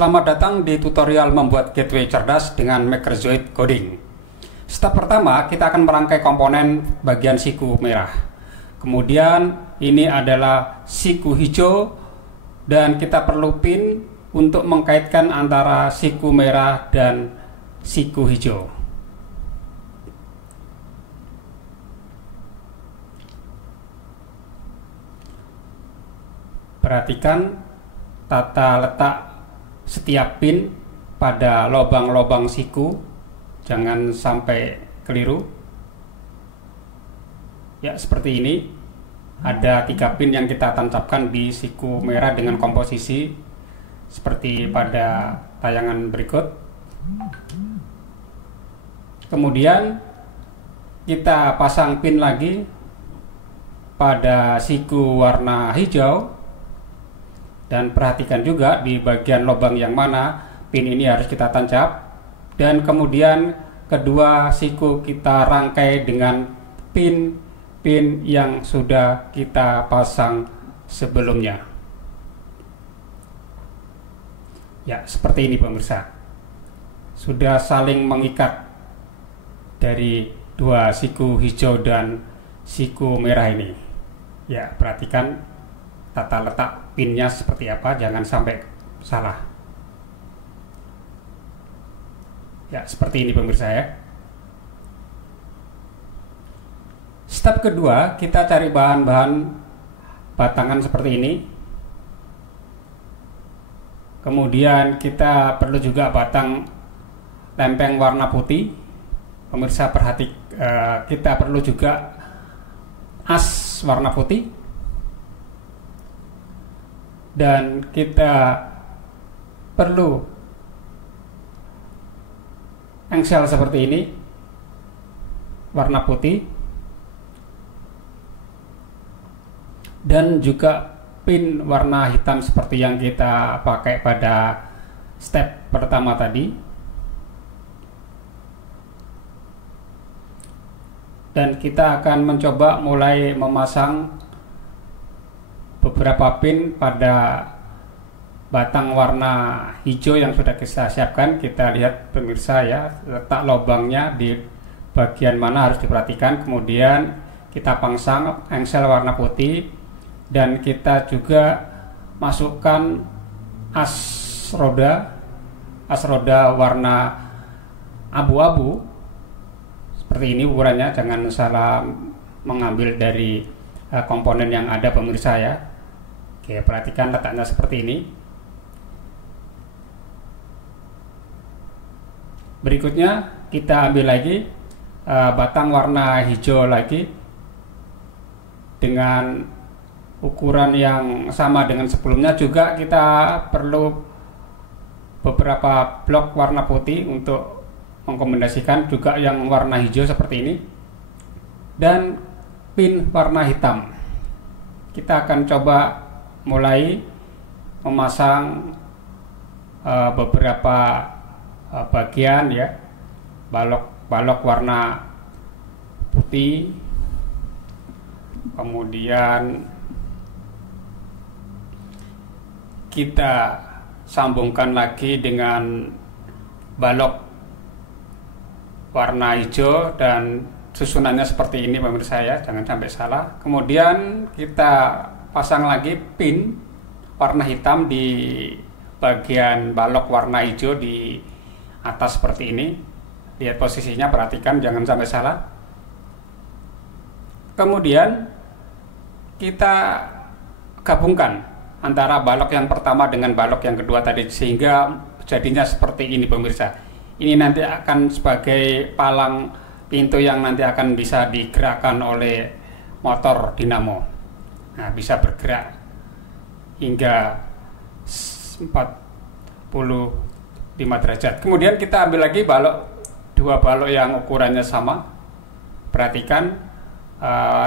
Selamat datang di tutorial membuat gateway cerdas dengan Makerzoid Coding. Step pertama, kita akan merangkai komponen bagian siku merah. Kemudian ini adalah siku hijau dan kita perlu pin untuk mengkaitkan antara siku merah dan siku hijau. Perhatikan tata letak setiap pin pada lubang-lubang siku, jangan sampai keliru. Ya, seperti ini. Ada 3 pin yang kita tancapkan di siku merah dengan komposisi seperti pada tayangan berikut. Kemudian kita pasang pin lagi pada siku warna hijau. Dan perhatikan juga di bagian lubang yang mana pin ini harus kita tancap. Dan kemudian kedua siku kita rangkai dengan pin yang sudah kita pasang sebelumnya. Ya, seperti ini pemirsa. Sudah saling mengikat dari dua siku hijau dan siku merah ini. Ya, perhatikan tata letak pinnya seperti apa, jangan sampai salah. Ya, seperti ini pemirsa ya. Step kedua, kita cari bahan-bahan batangan seperti ini. Kemudian kita perlu juga batang lempeng warna putih. Pemirsa kita perlu juga as warna putih. Dan kita perlu engsel seperti ini warna putih, dan juga pin warna hitam seperti yang kita pakai pada step pertama tadi. Dan kita akan mencoba mulai memasang beberapa pin pada batang warna hijau yang sudah kita siapkan. Kita lihat pemirsa ya, letak lubangnya di bagian mana harus diperhatikan. Kemudian kita pasang engsel warna putih dan kita juga masukkan as roda warna abu-abu. Seperti ini ukurannya, jangan salah mengambil dari komponen yang ada pemirsa ya. Oke, perhatikan letaknya seperti ini. Berikutnya kita ambil lagi batang warna hijau lagi dengan ukuran yang sama dengan sebelumnya. Juga kita perlu beberapa blok warna putih untuk mengkombinasikan, juga yang warna hijau seperti ini, dan pin warna hitam. Kita akan coba mulai memasang beberapa bagian ya, balok warna putih, kemudian kita sambungkan lagi dengan balok warna hijau, dan susunannya seperti ini pemirsa ya, jangan sampai salah. Kemudian kita pasang lagi pin warna hitam di bagian balok warna hijau di atas seperti ini. Lihat posisinya, perhatikan jangan sampai salah. Kemudian kita gabungkan antara balok yang pertama dengan balok yang kedua tadi, sehingga jadinya seperti ini pemirsa. Ini nanti akan sebagai palang pintu yang nanti akan bisa digerakkan oleh motor dinamo. Nah, bisa bergerak hingga 45 derajat. Kemudian kita ambil lagi dua balok yang ukurannya sama. Perhatikan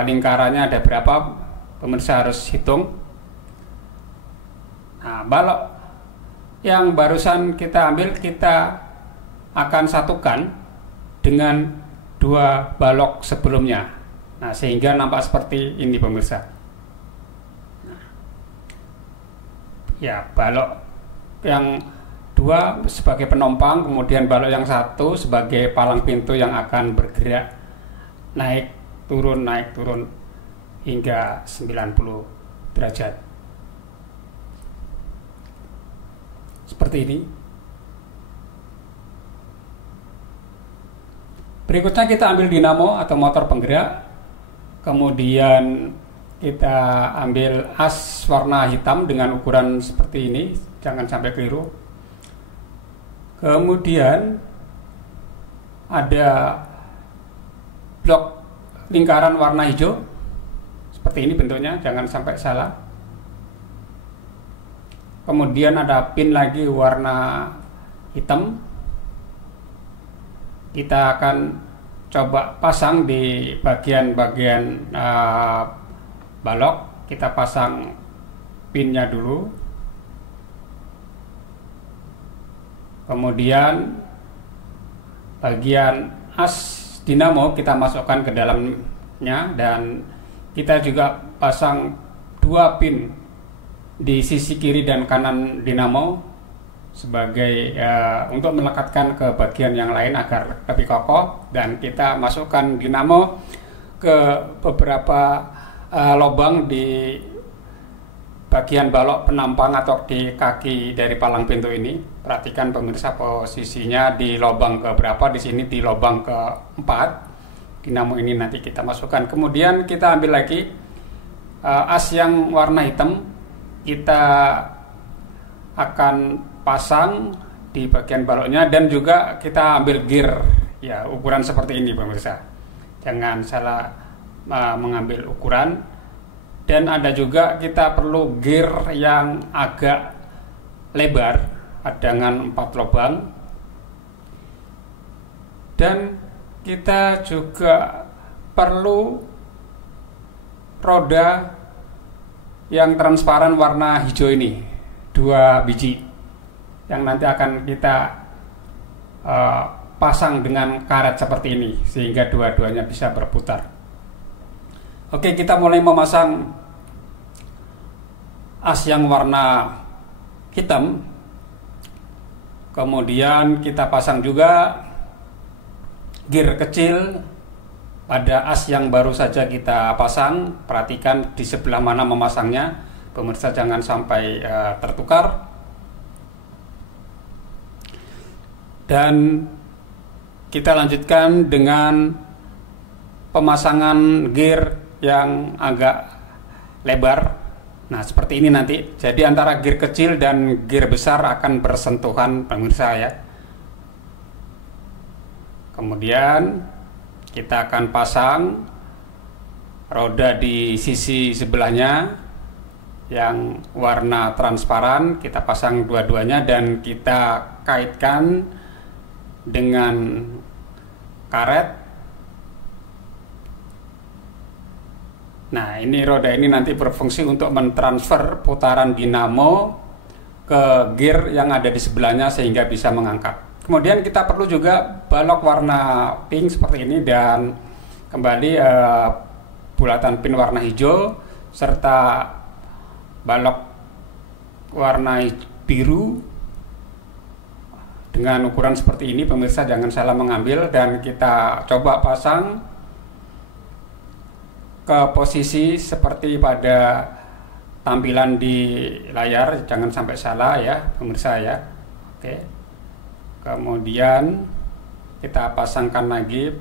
lingkarannya ada berapa, pemirsa harus hitung. Nah, balok yang barusan kita ambil, kita akan satukan dengan dua balok sebelumnya. Nah, sehingga nampak seperti ini pemirsa. Ya, balok yang dua sebagai penompang, kemudian balok yang satu sebagai palang pintu yang akan bergerak naik turun hingga 90 derajat. Seperti ini. Berikutnya kita ambil dinamo atau motor penggerak. Kemudian kita ambil as warna hitam dengan ukuran seperti ini, jangan sampai keliru. Kemudian ada blok lingkaran warna hijau, seperti ini bentuknya, jangan sampai salah. Kemudian ada pin lagi warna hitam. Kita akan coba pasang di bagian-bagian balok. Kita pasang pinnya dulu. Kemudian bagian as dinamo kita masukkan ke dalamnya, dan kita juga pasang 2 pin di sisi kiri dan kanan dinamo sebagai untuk melekatkan ke bagian yang lain agar lebih kokoh. Dan kita masukkan dinamo ke beberapa lubang di bagian balok penampang atau di kaki dari palang pintu ini. Perhatikan pemirsa, posisinya di lubang ke berapa, di sini di lubang ke-4 dinamo ini nanti kita masukkan. Kemudian kita ambil lagi as yang warna hitam, kita akan pasang di bagian baloknya, dan juga kita ambil gear ya ukuran seperti ini pemirsa, jangan salah mengambil ukuran. Dan ada juga kita perlu gear yang agak lebar dengan 4 lubang, dan kita juga perlu roda yang transparan warna hijau ini, 2 biji, yang nanti akan kita pasang dengan karet seperti ini sehingga dua-duanya bisa berputar. Oke, kita mulai memasang as yang warna hitam. Kemudian kita pasang juga gear kecil pada as yang baru saja kita pasang. Perhatikan di sebelah mana memasangnya, pemirsa, jangan sampai tertukar. Dan kita lanjutkan dengan pemasangan gear yang agak lebar. Nah, seperti ini nanti. Jadi antara gear kecil dan gear besar akan bersentuhan pemirsa ya. Kemudian kita akan pasang roda di sisi sebelahnya yang warna transparan. Kita pasang dua-duanya dan kita kaitkan dengan karet. Nah, ini roda ini nanti berfungsi untuk mentransfer putaran dinamo ke gear yang ada di sebelahnya sehingga bisa mengangkat. Kemudian kita perlu juga balok warna pink seperti ini, dan kembali bulatan pin warna hijau serta balok warna biru dengan ukuran seperti ini pemirsa, jangan salah mengambil. Dan kita coba pasang ke posisi seperti pada tampilan di layar, jangan sampai salah ya pemirsa ya. Oke. Kemudian kita pasangkan lagi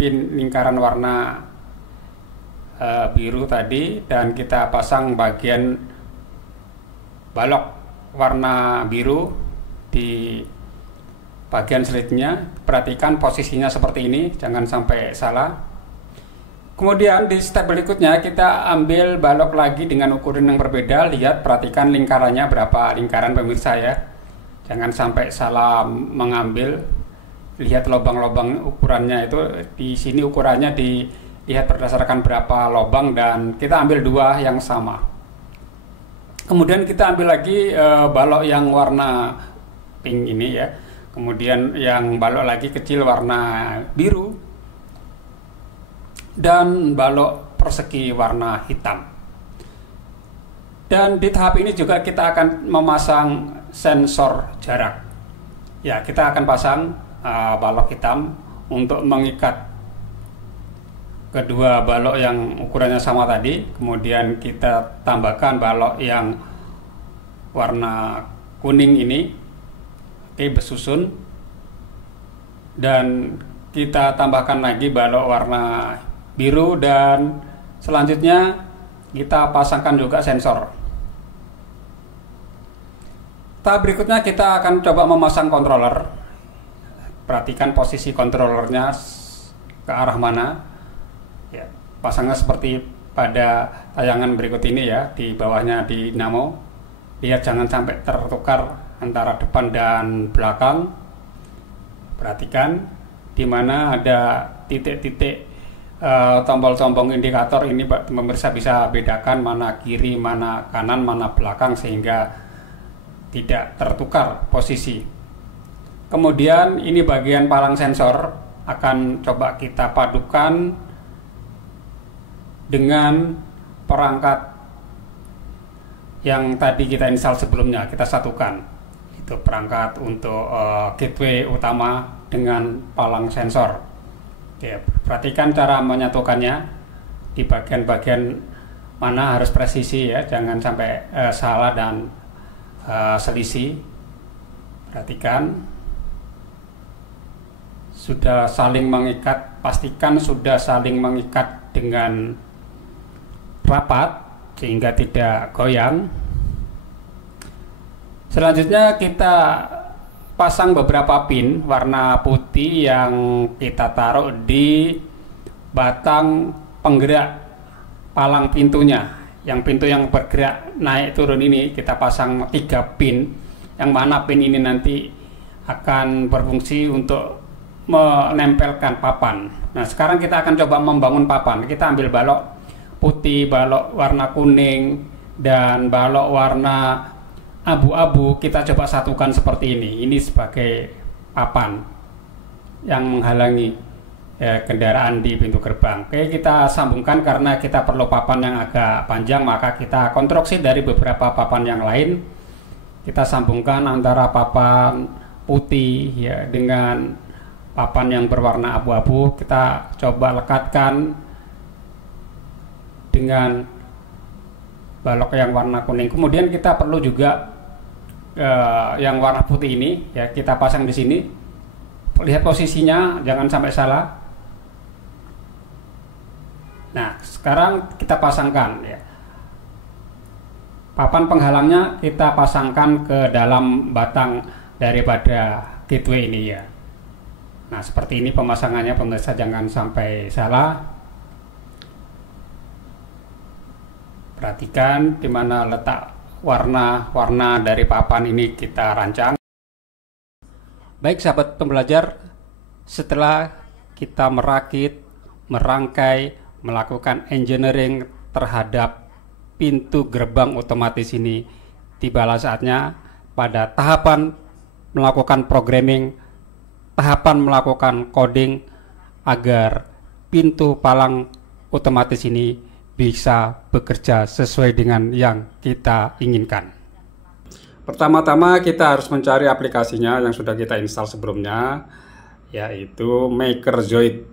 pin lingkaran warna biru tadi, dan kita pasang bagian balok warna biru di bagian selitnya. Perhatikan posisinya seperti ini, jangan sampai salah. Kemudian di step berikutnya kita ambil balok lagi dengan ukuran yang berbeda. Lihat, perhatikan lingkarannya berapa lingkaran pemirsa ya. Jangan sampai salah mengambil. Lihat lubang-lubang ukurannya itu, di sini ukurannya dilihat berdasarkan berapa lubang, dan kita ambil 2 yang sama. Kemudian kita ambil lagi balok yang warna pink ini ya. Kemudian yang balok lagi kecil warna biru, dan balok persegi warna hitam. Dan di tahap ini juga kita akan memasang sensor jarak. Ya, kita akan pasang balok hitam untuk mengikat kedua balok yang ukurannya sama tadi. Kemudian kita tambahkan balok yang warna kuning ini, oke, besusun, dan kita tambahkan lagi balok warna biru, dan selanjutnya kita pasangkan juga sensor. Tahap berikutnya kita akan coba memasang controller. Perhatikan posisi controllernya ke arah mana. Ya, pasangnya seperti pada tayangan berikut ini ya, di bawahnya di dinamo. Lihat jangan sampai tertukar antara depan dan belakang. Perhatikan di mana ada titik-titik tombol-tombol indikator ini, pemirsa bisa bedakan mana kiri, mana kanan, mana belakang sehingga tidak tertukar posisi. Kemudian ini bagian palang sensor akan coba kita padukan dengan perangkat yang tadi kita install sebelumnya, kita satukan. Itu perangkat untuk gateway utama dengan palang sensor. Oke, perhatikan cara menyatukannya. Di bagian-bagian mana harus presisi ya, jangan sampai salah dan selisih. Perhatikan sudah saling mengikat, pastikan sudah saling mengikat dengan rapat sehingga tidak goyang. Selanjutnya kita pasang beberapa pin warna putih yang kita taruh di batang penggerak palang pintunya. Yang pintu yang bergerak naik turun ini kita pasang 3 pin, yang mana pin ini nanti akan berfungsi untuk menempelkan papan. Nah, sekarang kita akan coba membangun papan. Kita ambil balok putih, balok warna kuning, dan balok warna abu-abu, kita coba satukan seperti ini. Ini sebagai papan yang menghalangi kendaraan di pintu gerbang. Oke, kita sambungkan karena kita perlu papan yang agak panjang, maka kita konstruksi dari beberapa papan yang lain. Kita sambungkan antara papan putih ya dengan papan yang berwarna abu-abu. Kita coba lekatkan dengan balok yang warna kuning. Kemudian kita perlu juga yang warna putih ini ya, kita pasang di sini. Lihat posisinya, jangan sampai salah. Nah, sekarang kita pasangkan ya. Papan penghalangnya kita pasangkan ke dalam batang daripada gateway ini ya. Nah, seperti ini pemasangannya, pemirsa, jangan sampai salah. Perhatikan di mana letak warna-warna dari papan ini kita rancang. Baik sahabat pembelajar, setelah kita merakit, merangkai, melakukan engineering terhadap pintu gerbang otomatis ini, tibalah saatnya pada tahapan melakukan programming, tahapan melakukan coding agar pintu palang otomatis ini bisa bekerja sesuai dengan yang kita inginkan. Pertama-tama kita harus mencari aplikasinya yang sudah kita install sebelumnya, yaitu MakerZoid.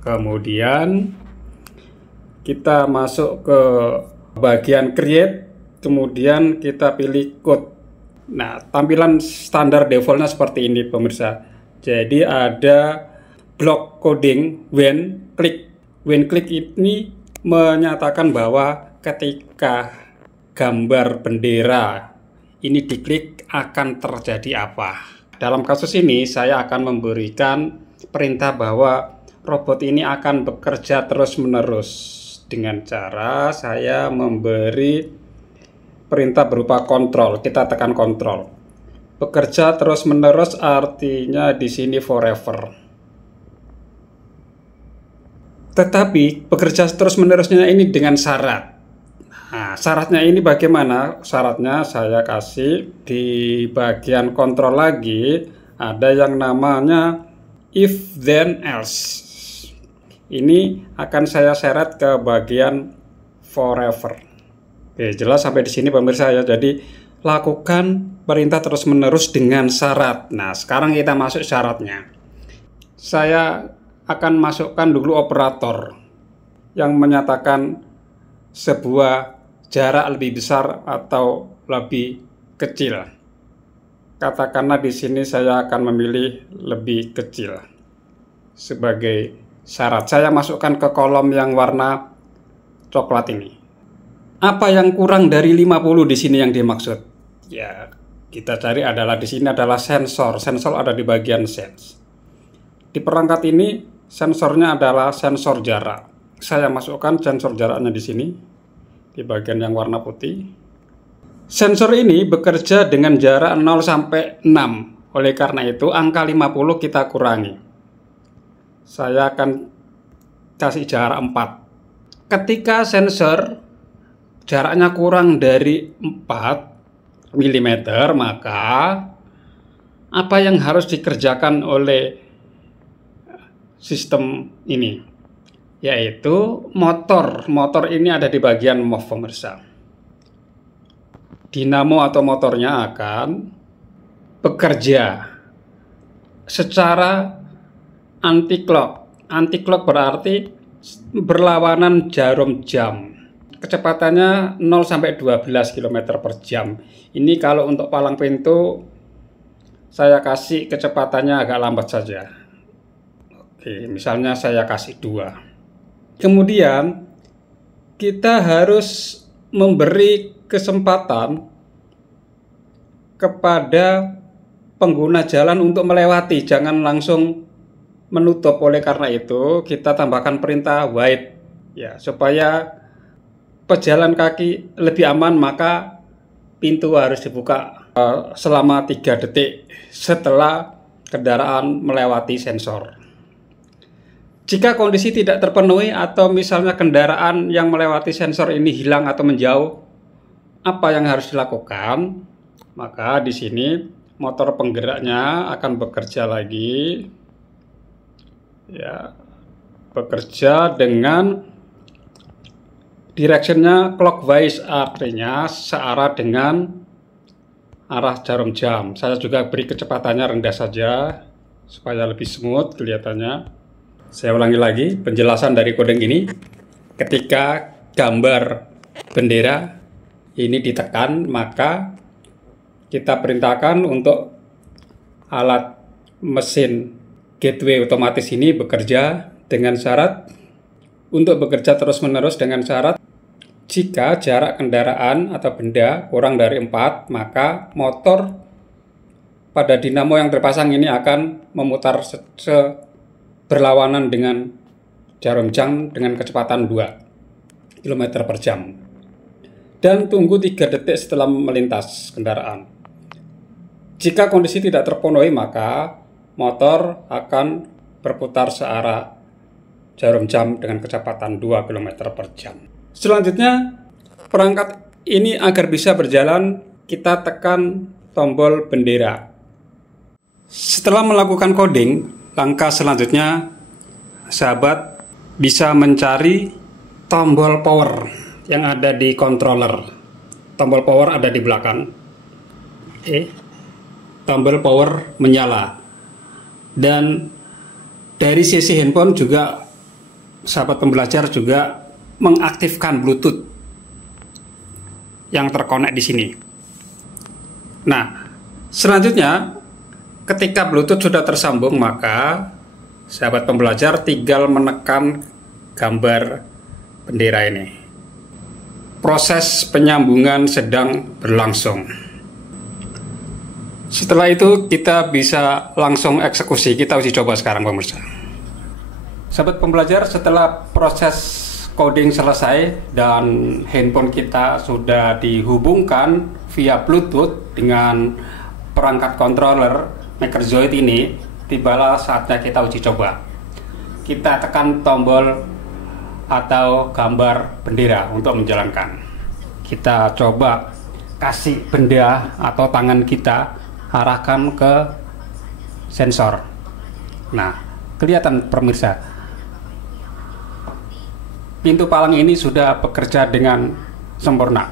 Kemudian kita masuk ke bagian create, kemudian kita pilih code. Nah, tampilan standar defaultnya seperti ini pemirsa. Jadi ada block coding when click. When click ini menyatakan bahwa ketika gambar bendera ini diklik akan terjadi apa. Dalam kasus ini saya akan memberikan perintah bahwa robot ini akan bekerja terus-menerus dengan cara saya memberi perintah berupa kontrol. Kita tekan kontrol. Bekerja terus-menerus artinya di sini forever. Tetapi bekerja terus-menerusnya ini dengan syarat. Nah, syaratnya ini bagaimana? Syaratnya saya kasih di bagian kontrol lagi, ada yang namanya if then else. Ini akan saya seret ke bagian forever. Oke, jelas sampai di sini pemirsa ya. Jadi lakukan perintah terus-menerus dengan syarat. Nah, sekarang kita masuk syaratnya. Saya akan masukkan dulu operator yang menyatakan sebuah jarak lebih besar atau lebih kecil. Katakanlah di sini saya akan memilih lebih kecil sebagai syarat. Saya masukkan ke kolom yang warna coklat ini. Apa yang kurang dari 50 di sini yang dimaksud? Ya, kita cari adalah di sini adalah sensor. Sensor ada di bagian sense. Di perangkat ini sensornya adalah sensor jarak. Saya masukkan sensor jaraknya di sini di bagian yang warna putih. Sensor ini bekerja dengan jarak 0 sampai 6. Oleh karena itu angka 50 kita kurangi. Saya akan kasih jarak 4. Ketika sensor jaraknya kurang dari 4 mm, maka apa yang harus dikerjakan oleh sistem ini? Yaitu motor ini ada di bagian move, pemirsa. Dinamo atau motornya akan bekerja secara anti-clock. Anti-clock berarti berlawanan jarum jam. Kecepatannya 0 sampai 12 km per jam. Ini kalau untuk palang pintu saya kasih kecepatannya agak lambat saja. Oke, misalnya saya kasih 2. Kemudian kita harus memberi kesempatan kepada pengguna jalan untuk melewati, jangan langsung menutup. Oleh karena itu kita tambahkan perintah wait ya, supaya pejalan kaki lebih aman, maka pintu harus dibuka selama 3 detik setelah kendaraan melewati sensor. Jika kondisi tidak terpenuhi atau misalnya kendaraan yang melewati sensor ini hilang atau menjauh, apa yang harus dilakukan? Maka di sini motor penggeraknya akan bekerja lagi, ya, bekerja dengan directionnya clockwise, artinya searah dengan arah jarum jam. Saya juga beri kecepatannya rendah saja supaya lebih smooth kelihatannya. Saya ulangi lagi penjelasan dari kodeng ini. Ketika gambar bendera ini ditekan, maka kita perintahkan untuk alat mesin gateway otomatis ini bekerja dengan syarat, untuk bekerja terus-menerus dengan syarat jika jarak kendaraan atau benda kurang dari 4, maka motor pada dinamo yang terpasang ini akan memutar berlawanan dengan jarum jam dengan kecepatan 2 km per jam dan tunggu 3 detik setelah melintas kendaraan. Jika kondisi tidak terpenuhi, maka motor akan berputar searah jarum jam dengan kecepatan 2 km per jam. Selanjutnya, perangkat ini agar bisa berjalan, kita tekan tombol bendera. Setelah melakukan coding, langkah selanjutnya sahabat bisa mencari tombol power yang ada di controller. Tombol power ada di belakang. Tombol power menyala. Dan dari sisi handphone juga sahabat pembelajar juga mengaktifkan Bluetooth yang terkonek di sini. Nah, selanjutnya ketika Bluetooth sudah tersambung, maka sahabat pembelajar tinggal menekan gambar bendera ini. Proses penyambungan sedang berlangsung. Setelah itu kita bisa langsung eksekusi. Kita uji coba sekarang, pemirsa. Sahabat pembelajar, setelah proses coding selesai dan handphone kita sudah dihubungkan via Bluetooth dengan perangkat controller MakerZoid ini, tibalah saatnya kita uji coba. Kita tekan tombol atau gambar bendera untuk menjalankan. Kita coba kasih benda atau tangan kita arahkan ke sensor. Nah, kelihatan pemirsa, pintu palang ini sudah bekerja dengan sempurna.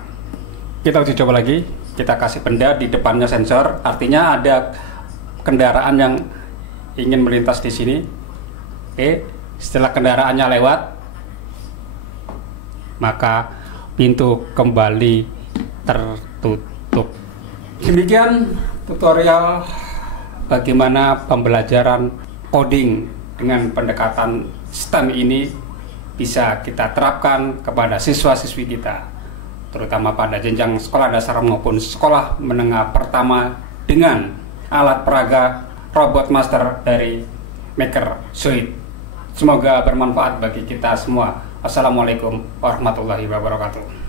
Kita uji coba lagi. kita kasih benda di depannya sensor, artinya ada kendaraan yang ingin melintas di sini. Oke, setelah kendaraannya lewat, maka pintu kembali tertutup. Demikian tutorial bagaimana pembelajaran coding dengan pendekatan STEM ini bisa kita terapkan kepada siswa-siswi kita, terutama pada jenjang sekolah dasar maupun sekolah menengah pertama dengan alat peraga Robot Master dari MakerSuite. Semoga bermanfaat bagi kita semua. Assalamualaikum warahmatullahi wabarakatuh.